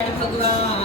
谢谢大家。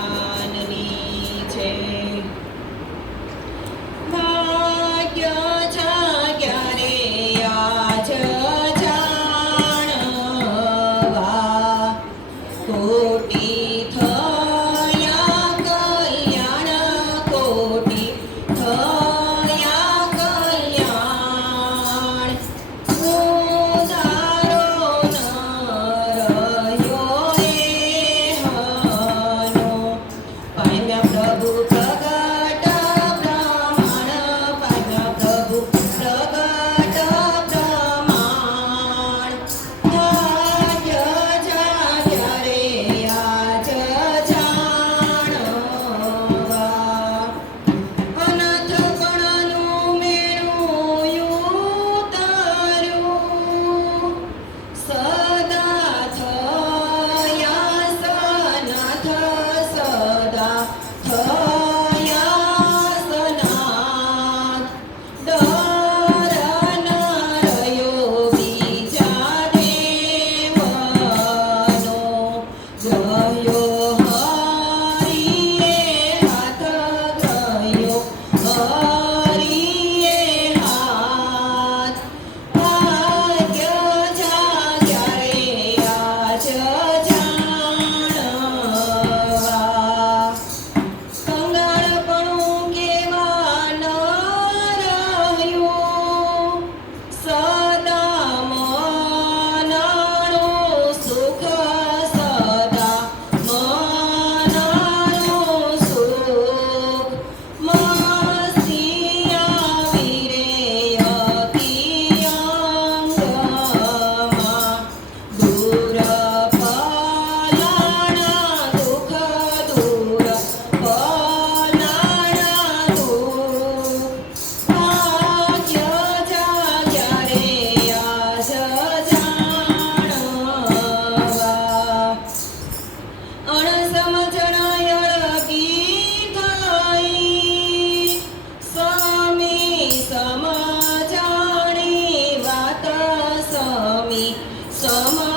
怎么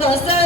可三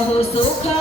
I'm so Soka!